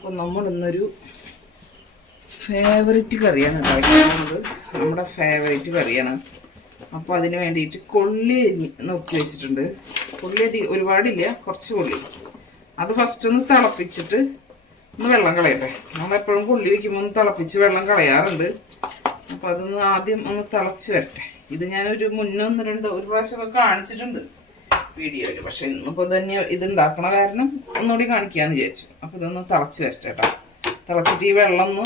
അപ്പം നമ്മൾ ഇന്നൊരു ഫേവററ്റ് കറിയാണ് ഉണ്ടാക്കുന്നത് നമ്മുടെ ഫേവററ്റ് കറിയാണ്. അപ്പോൾ അതിന് വേണ്ടിയിട്ട് കൊള്ളി നോക്കി വെച്ചിട്ടുണ്ട്. കൊള്ളി അധികം ഒരുപാടില്ല കുറച്ച് കൊള്ളി. അത് ഫസ്റ്റ് ഒന്ന് തിളപ്പിച്ചിട്ട് ഒന്ന് വെള്ളം കളയട്ടെ. നമ്മളെപ്പോഴും കൊള്ളി വയ്ക്കുമ്പോൾ ഒന്ന് തിളപ്പിച്ച് വെള്ളം കളയാറുണ്ട്. അപ്പോൾ അതൊന്ന് ആദ്യം ഒന്ന് തിളച്ച് വരട്ടെ. ഇത് ഞാനൊരു മുന്നേ ഒന്ന് രണ്ട് ഒരു പ്രാവശ്യമൊക്കെ കാണിച്ചിട്ടുണ്ട്. വീഡിയോയിൽ പക്ഷെ ഇന്നിപ്പോൾ തന്നെ ഇത് ഉണ്ടാക്കണ കാരണം ഒന്നുകൂടി കാണിക്കാമെന്ന് വിചാരിച്ചു. അപ്പോൾ ഇതൊന്ന് തിളച്ച് വരട്ടെ കേട്ടോ. തിളച്ചിട്ട് ഈ വെള്ളം ഒന്ന്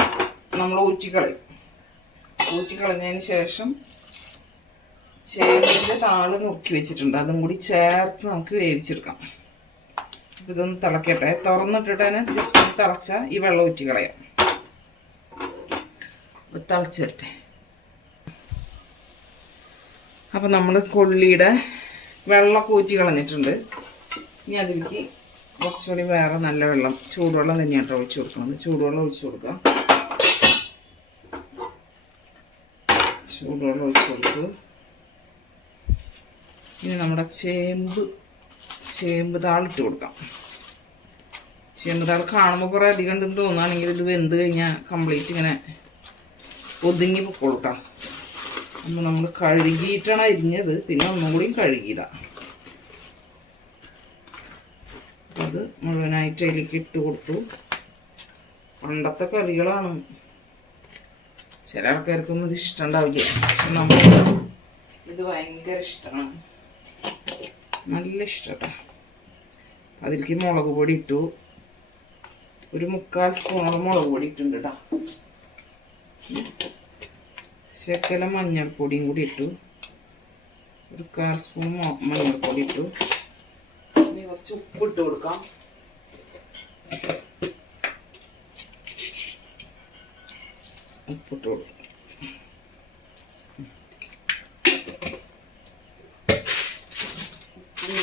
നമ്മൾ ഊറ്റിക്കളയും. ഊറ്റിക്കളഞ്ഞതിന് ശേഷം ചേമ്പിന്റെ താൾ നുറുക്കി വെച്ചിട്ടുണ്ട്. അതും കൂടി ചേർത്ത് നമുക്ക് വേവിച്ചെടുക്കാം. അപ്പോൾ ഇതൊന്ന് തിളക്കട്ടെ. തുറന്നിട്ടിട്ട് ജസ്റ്റ് ഒന്ന് തിളച്ചാൽ ഈ വെള്ളം ഊറ്റി കളയാം അപ്പോൾ തിളച്ച് വരട്ടെ. അപ്പോൾ നമ്മൾ കൊള്ളിയുടെ വെള്ളമൊക്കെ ഊറ്റി കളഞ്ഞിട്ടുണ്ട്. ഇനി അതിലേക്ക് കുറച്ചുകൂടി വേറെ നല്ല വെള്ളം ചൂടുവെള്ളം തന്നെയാണ് കേട്ടോ ഒഴിച്ച് കൊടുക്കുന്നത് ചൂടുവെള്ളം ഒഴിച്ചു കൊടുക്കാം. ചൂടുവെള്ളം ഒഴിച്ചു കൊടുത്തു. ഇനി നമ്മുടെ ചേമ്പ് ചേമ്പ് താളിട്ട് കൊടുക്കാം. ചേമ്പ് താൾ കാണുമ്പോൾ കുറേ അധികം ഉണ്ടെന്ന് തോന്നുകയാണെങ്കിൽ ഇത് വെന്ത് കഴിഞ്ഞാൽ കംപ്ലീറ്റ് ഇങ്ങനെ ഒതുങ്ങി പൊക്കോളൂ കേട്ടോ. അപ്പോൾ നമ്മൾ കഴുകിയിട്ടാണ് അരിഞ്ഞത്. പിന്നെ ഒന്നും കൂടിയും കഴുകിയതാ അത് മുഴുവനായിട്ട് അതിലേക്ക് ഇട്ട് കൊടുത്തു. പണ്ടത്തെ കറികളാണ്. ചില ആൾക്കാർക്കൊന്നും ഇത് ഇഷ്ടമുണ്ടാവില്ല നമ്മൾ ഇത് ഭയങ്കര ഇഷ്ടമാണ്. നല്ല ഇഷ്ടട്ടോ. അതിലേക്ക് മുളക് പൊടി ഇട്ടു. ഒരു മുക്കാൽ സ്പൂണോളം മുളക് പൊടി ഇട്ടുണ്ട് കേട്ടോ ശക്കല മഞ്ഞൾപ്പൊടിയും കൂടി ഇട്ടു. ഒരു കാൽ സ്പൂൺ മഞ്ഞൾപ്പൊടി ഇട്ടു. ഇനി കുറച്ച് ഉപ്പ് ഇട്ട് കൊടുക്കാം. ഉപ്പിട്ട് കൊടുക്കാം.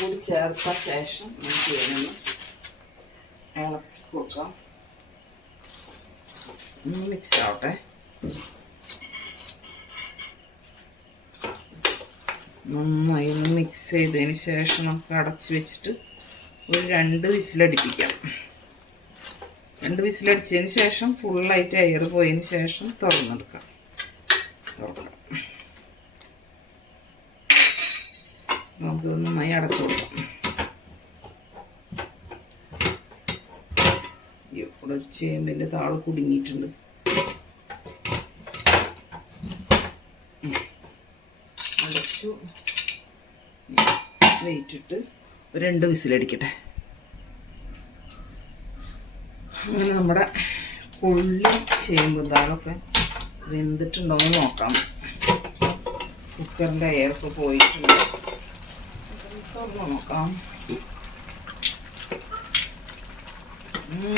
കൂടി ചേർത്ത ശേഷം നമുക്ക് ഇളക്കി കൊടുക്കാം. മിക്സ് ആവട്ടെ. നന്നായി ഒന്ന് മിക്സ് ചെയ്തതിന് ശേഷം നമുക്ക് അടച്ച് വെച്ചിട്ട് ഒരു രണ്ട് വിസിലടിപ്പിക്കാം. രണ്ട് വിസിലടിച്ചതിന് ശേഷം ഫുള്ളായിട്ട് എയർ പോയതിന് ശേഷം തുറന്നെടുക്കാം. തുറക്കാം. നമുക്ക് നന്നായി അടച്ചു കൊടുക്കാം. ഇവിടെ ചേമ്പിന്റെ താൾ കുടുങ്ങിയിട്ടുണ്ട്. അടച്ചു വെയിറ്റ് ഇട്ട് രണ്ട് വിസിലടിക്കട്ടെ അങ്ങനെ നമ്മുടെ ഉള്ളി ചേമ്പുതാളൊക്കെ വെന്തിട്ടുണ്ടോ എന്ന് നോക്കാം. കുക്കറിന്റെ എയർക്ക് പോയിട്ടുണ്ട്. നോക്കാം.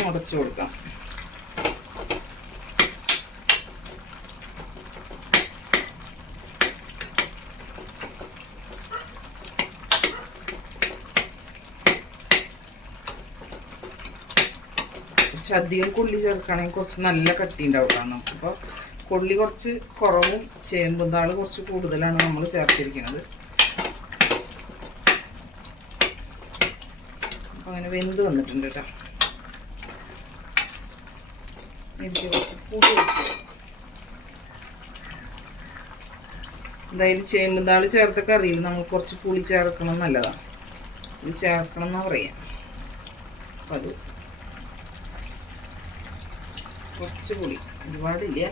ഉടച്ചു കൊടുക്കാം. കുറച്ച് അധികം കൊള്ളി ചേർക്കുകയാണെങ്കിൽ കുറച്ച് നല്ല കട്ടി ഉണ്ടാവും നമുക്കിപ്പോൾ കൊള്ളി കുറച്ച് കുറവും ചേമ്പും താൾ കുറച്ച് കൂടുതലാണ് നമ്മൾ ചേർത്തിരിക്കുന്നത്. അങ്ങനെ വെന്ത് വന്നിട്ടുണ്ട് കേട്ടോ. എനിക്ക് കുറച്ച് പുളി കൊടുക്കാം. എന്തായാലും ചേർത്ത കറിയിൽ നമ്മൾ കുറച്ച് പുളി ചേർക്കണം നല്ലതാണ് ഇത് ചേർക്കണം എന്നാ പറയാം. അപ്പം അത് കുറച്ച് പുളി ഒരുപാടില്ല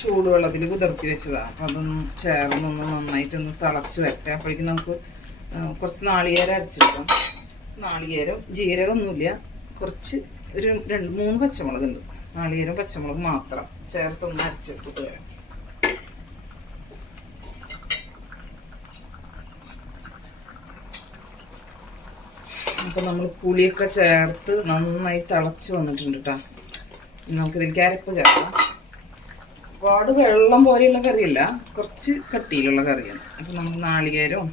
ചൂടുവെള്ളത്തിൽ കുതിർത്തി വെച്ചതാണ് അപ്പം അതൊന്ന് ചേർന്നൊന്ന് നന്നായിട്ടൊന്ന് തിളച്ച് വരട്ടെ. അപ്പോഴേക്കും നമുക്ക് കുറച്ച് നാളികേരം അരച്ചെടുക്കാം നാളികേരം ജീരകമൊന്നുമില്ല. കുറച്ച് ഒരു രണ്ട് മൂന്ന് പച്ചമുളകുണ്ട്. നാളികേരം പച്ചമുളക് മാത്രം ചേർത്തൊന്ന് അരച്ചെടുത്തിട്ട് വരാം. അപ്പം നമ്മൾ പുളിയൊക്കെ ചേർത്ത് നന്നായി തിളച്ച് വന്നിട്ടുണ്ട് കേട്ടോ നമുക്കിതിലേക്ക് അരപ്പ് ചേർക്കാം. ഒരുപാട് വെള്ളം പോലെയുള്ള കറിയല്ല കുറച്ച് കട്ടിയിലുള്ള കറിയാണ്. അപ്പം നമ്മൾ നാളികേരവും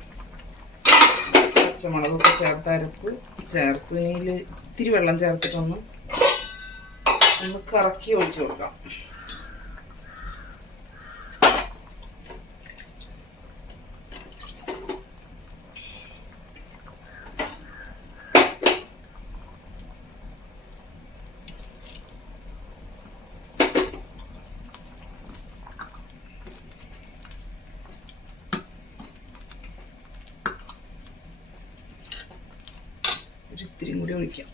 പച്ചമുളകൊക്കെ ചേർത്ത് അരപ്പ് ചേർത്ത് ഇനിയിൽ ഇത്തിരി വെള്ളം ചേർത്തിട്ടൊന്ന് നമുക്ക് കറക്കി ഒഴിച്ചു കൊടുക്കാം. ഇത്തിരിയും കൂടി ഒഴിക്കാം.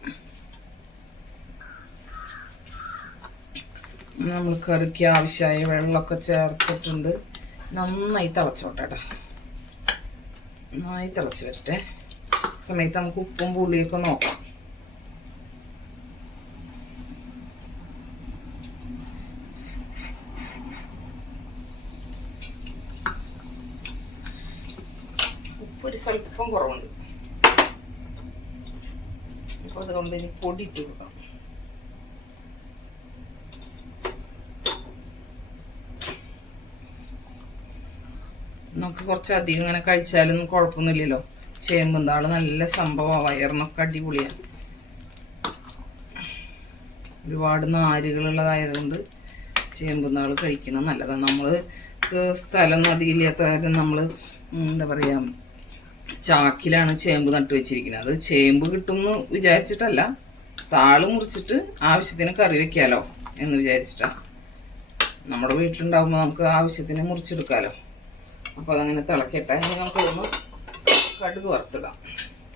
നമ്മൾ കറിക്ക് ആവശ്യമായ വെള്ളമൊക്കെ ചേർത്തിട്ടുണ്ട്. നന്നായി തിളച്ചോട്ടെ നന്നായി തിളച്ച് വരട്ടെ. സമയത്ത് നമുക്ക് ഉപ്പും പുളിയൊക്കെ നോക്കാം. ഉപ്പ് ഒരു സ്വല്പം കുറവുണ്ട്. അതുകൊണ്ട് ഇനി പൊടി ഇട്ട് കൊടുക്കണം നമുക്ക് കുറച്ച് അധികം ഇങ്ങനെ കഴിച്ചാലൊന്നും കുഴപ്പമൊന്നുമില്ലല്ലോ. ചേമ്പും താൾ നല്ല സംഭവമാണ് വയറിനൊക്കെ അടിപൊളിയാണ് ഒരുപാട് നാരുകളുള്ളതായതുകൊണ്ട് ചേമ്പും താൾ കഴിക്കണം നല്ലതാണ് നമ്മൾ സ്ഥലമൊന്നും അധികം ഇല്ലാത്ത കാര്യം നമ്മൾ എന്താ പറയുക ചാക്കിലാണ് ചേമ്പ് നട്ട് വെച്ചിരിക്കുന്നത്. അത് ചേമ്പ് കിട്ടുമെന്ന് വിചാരിച്ചിട്ടല്ല താൾ മുറിച്ചിട്ട് ആവശ്യത്തിന് കറി വെക്കാലോ എന്ന് വിചാരിച്ചിട്ടാണ് നമ്മുടെ വീട്ടിലുണ്ടാകുമ്പോൾ നമുക്ക് ആവശ്യത്തിന് മുറിച്ചെടുക്കാമല്ലോ അപ്പോൾ അതങ്ങനെ തിളക്കട്ടെ. ഇനി നമുക്കതൊന്ന് കടുക് വറുത്തിടാം.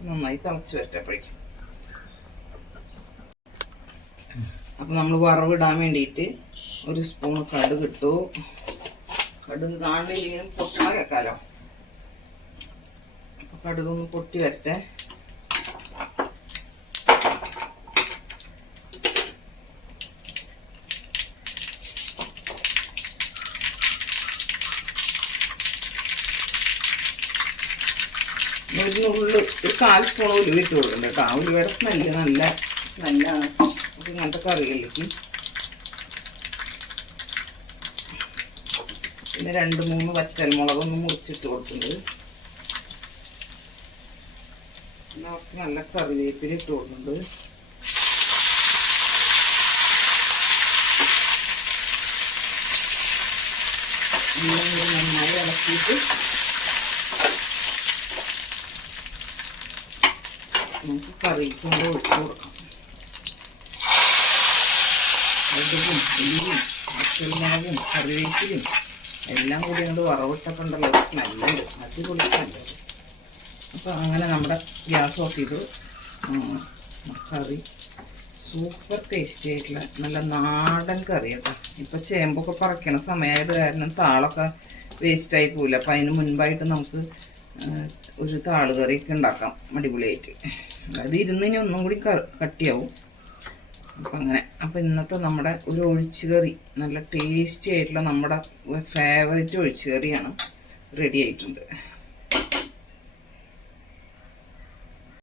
നന്നായി തിളച്ച് വരട്ടെ അപ്പോഴേക്കും അപ്പോൾ നമ്മൾ വറവിടാൻ വേണ്ടിയിട്ട് ഒരു സ്പൂൺ കടുക് ഇട്ടു. കടുക് കാണില്ലെങ്കിലും പൊട്ടാൻ കേൾക്കാലോ അപ്പോൾ കടുക് ഒന്ന് പൊട്ടി വരട്ടെ. ഒരു നുള്ളു ഒരു കാൽ സ്പൂൺ ഉലുവ ഇട്ട് കൊടുക്കണ്ട കേട്ടോ. ആ ഉലുവയുടെ സ്മെല്ല് നല്ല നല്ല നമുക്ക് ഇങ്ങനത്തെ കറികളിലേക്ക് പിന്നെ രണ്ട് മൂന്ന് വറ്റൽമുളകൊന്ന് മുറിച്ചിട്ട് കൊടുക്കുന്നുണ്ട് കുറച്ച് നല്ല കറിവേപ്പില ഇട്ട് കൊടുക്കുന്നുണ്ട്. നന്നായി ഇളക്കിയിട്ട് നമുക്ക് കറിക്ക് കൊണ്ട് ഒഴിച്ച് കൊടുക്കാം. കടുകും പച്ചമുളകും കറിവേപ്പിലും എല്ലാം കൂടി അങ്ങോട്ട് വറവിട്ടൊക്കെ ഉണ്ടല്ലോ. സ്മെല്ലുണ്ട്. അടിപൊളി സ്മെല്ല് അപ്പോൾ അങ്ങനെ നമ്മുടെ ഗ്യാസ് ഓഫ് ചെയ്തു. കറി സൂപ്പർ ടേസ്റ്റി ആയിട്ടുള്ള നല്ല നാടൻ കറി കേട്ടോ. ഇപ്പം ചേമ്പൊക്കെ പറക്കണ സമയമായത് കാരണം താളൊക്കെ വേസ്റ്റായി പോവില്ല. അപ്പം അതിന് മുൻപായിട്ട് നമുക്ക് ഒരു താൾ കറിയൊക്കെ ഉണ്ടാക്കാം. അടിപൊളിയായിട്ട്. അതായത് ഇരുന്നിനി ഒന്നും കൂടി കട്ടിയാവും. അപ്പം അങ്ങനെ. അപ്പം ഇന്നത്തെ നമ്മുടെ ഒരു ഒഴിച്ച് കറി നല്ല ടേസ്റ്റി ആയിട്ടുള്ള നമ്മുടെ ഫേവറേറ്റ് ഒഴിച്ച് കറിയാണ്. റെഡി ആയിട്ടുണ്ട്.